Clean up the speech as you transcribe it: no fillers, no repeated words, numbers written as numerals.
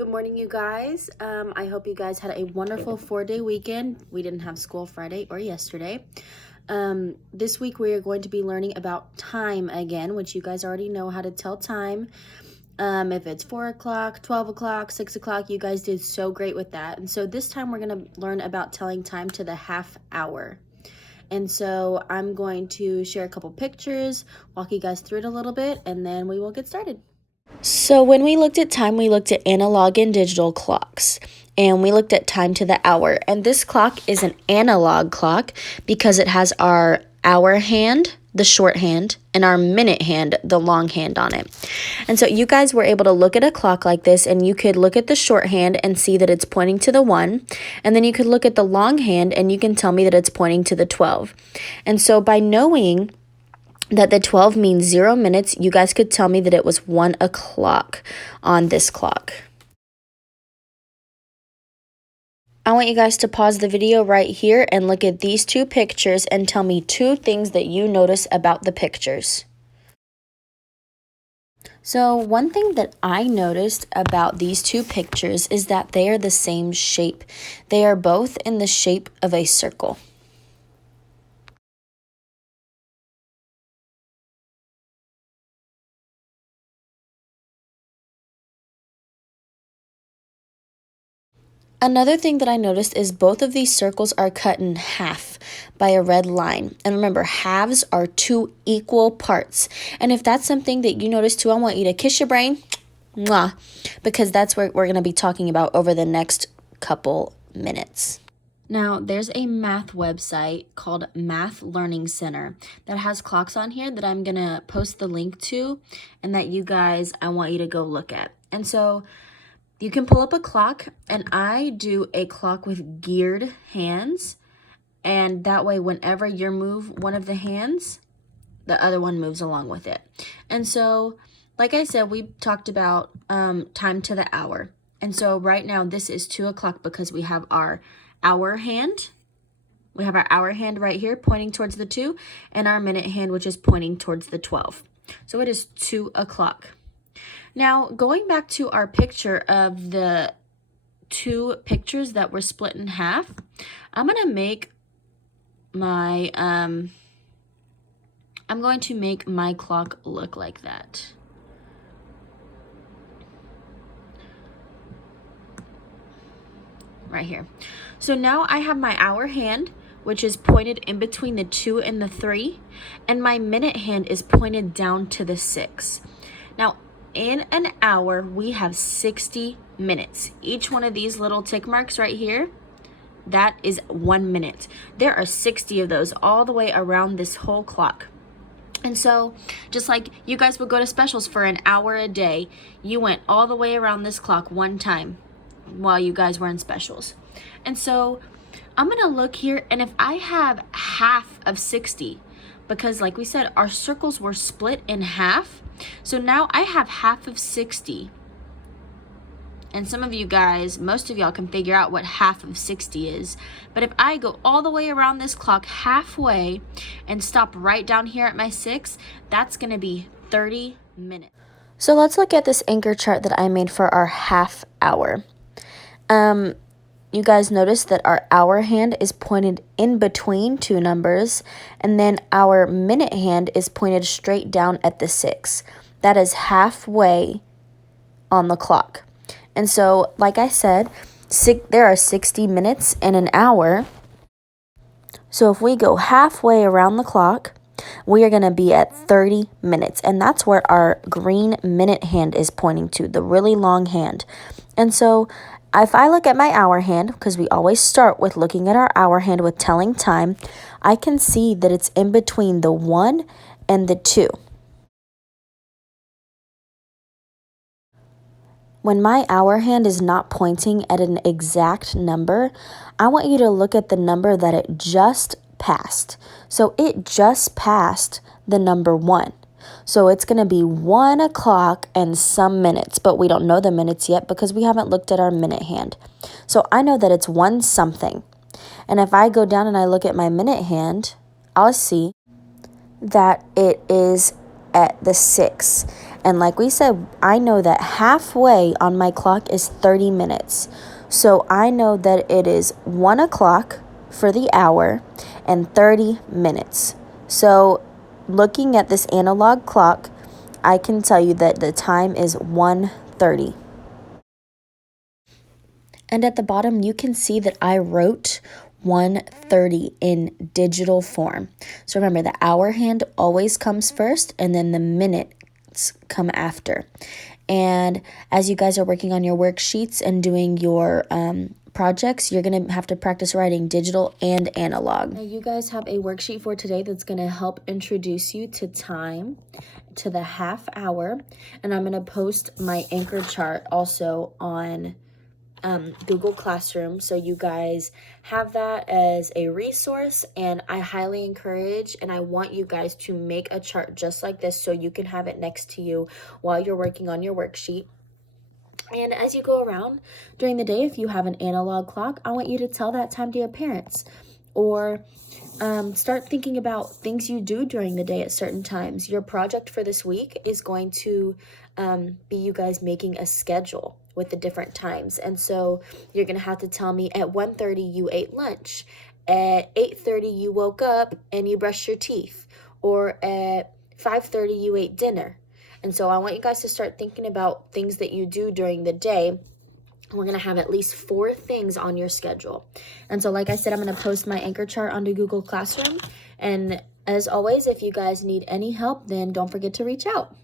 Good morning, you guys. I hope you guys had a wonderful 4-day weekend. We didn't have school Friday or yesterday. This week we are going to be learning about time again, which you guys already know how to tell time. If it's 4 o'clock, 12 o'clock, 6 o'clock, you guys did so great with that. And so this time we're going to learn about telling time to the half hour. And so I'm going to share a couple pictures, walk you guys through it a little bit, and then we will get started. So when we looked at time, we looked at analog and digital clocks, and we looked at time to the hour. And this clock is an analog clock because it has our hour hand, the short hand, and our minute hand, the long hand on it. And so you guys were able to look at a clock like this, and you could look at the short hand and see that it's pointing to the 1, and then you could look at the long hand and you can tell me that it's pointing to the 12. And so by knowing that the 12 means 0 minutes, you guys could tell me that it was 1 o'clock on this clock. I want you guys to pause the video right here and look at these two pictures and tell me 2 things that you notice about the pictures. So one thing that I noticed about these 2 pictures is that they are the same shape. They are both in the shape of a circle. Another thing that I noticed is both of these circles are cut in half by a red line. And remember, halves are 2 equal parts. And if that's something that you notice too, I want you to kiss your brain, mwah, because that's what we're going to be talking about over the next couple minutes. Now, there's a math website called Math Learning Center that has clocks on here that I'm going to post the link to and that you guys, I want you to go look at. And so you can pull up a clock, and I do a clock with geared hands, and that way whenever you move one of the hands, the other one moves along with it. And so, like I said, we talked about time to the hour. And so right now this is 2 o'clock because we have our hour hand. We have our hour hand right here pointing towards the 2, and our minute hand, which is pointing towards the 12. So it is 2 o'clock. Now, going back to our picture of the 2 pictures that were split in half, I'm going to make my clock look like that. Right here. So now I have my hour hand, which is pointed in between the 2 and the 3, and my minute hand is pointed down to the 6. Now, in an hour, we have 60 minutes. Each one of these little tick marks right here, that is 1 minute. There are 60 of those all the way around this whole clock. And so, just like you guys would go to specials for an hour a day, you went all the way around this clock 1 time while you guys were in specials. And so, I'm going to look here, and if I have half of 60, because like we said, our circles were split in half, so now I have half of 60. And some of you guys, most of y'all can figure out what half of 60 is. But if I go all the way around this clock halfway and stop right down here at my 6, that's going to be 30 minutes. So let's look at this anchor chart that I made for our half hour. You guys notice that our hour hand is pointed in between 2 numbers, and then our minute hand is pointed straight down at the 6. That is halfway on the clock. And so, like I said, there are 60 minutes in an hour. So if we go halfway around the clock, we are going to be at 30 minutes. And that's where our green minute hand is pointing to, the really long hand. And so if I look at my hour hand, because we always start with looking at our hour hand with telling time, I can see that it's in between the 1 and the 2. When my hour hand is not pointing at an exact number, I want you to look at the number that it just passed. So it just passed the number 1. So it's going to be 1 o'clock and some minutes, but we don't know the minutes yet because we haven't looked at our minute hand. So I know that it's 1 something. And if I go down and I look at my minute hand, I'll see that it is at the 6. And like we said, I know that halfway on my clock is 30 minutes. So I know that it is 1 o'clock for the hour and 30 minutes. So looking at this analog clock, I can tell you that the time is 1:30. And at the bottom, you can see that I wrote 1:30 in digital form. So remember, the hour hand always comes first, and then the minutes come after. And as you guys are working on your worksheets and doing your projects, you're going to have to practice writing digital and analog. Now, you guys have a worksheet for today that's going to help introduce you to time, to the half hour. And I'm going to post my anchor chart also on Google Classroom, so you guys have that as a resource. And I highly encourage and I want you guys to make a chart just like this so you can have it next to you while you're working on your worksheet. And as you go around during the day, if you have an analog clock, I want you to tell that time to your parents, or start thinking about things you do during the day at certain times. Your project for this week is going to be you guys making a schedule with the different times. And so you're going to have to tell me at 1:30 you ate lunch, at 8:30 you woke up and you brushed your teeth, or at 5:30 you ate dinner. And so I want you guys to start thinking about things that you do during the day. We're going to have at least 4 things on your schedule. And so like I said, I'm going to post my anchor chart onto Google Classroom. And as always, if you guys need any help, then don't forget to reach out.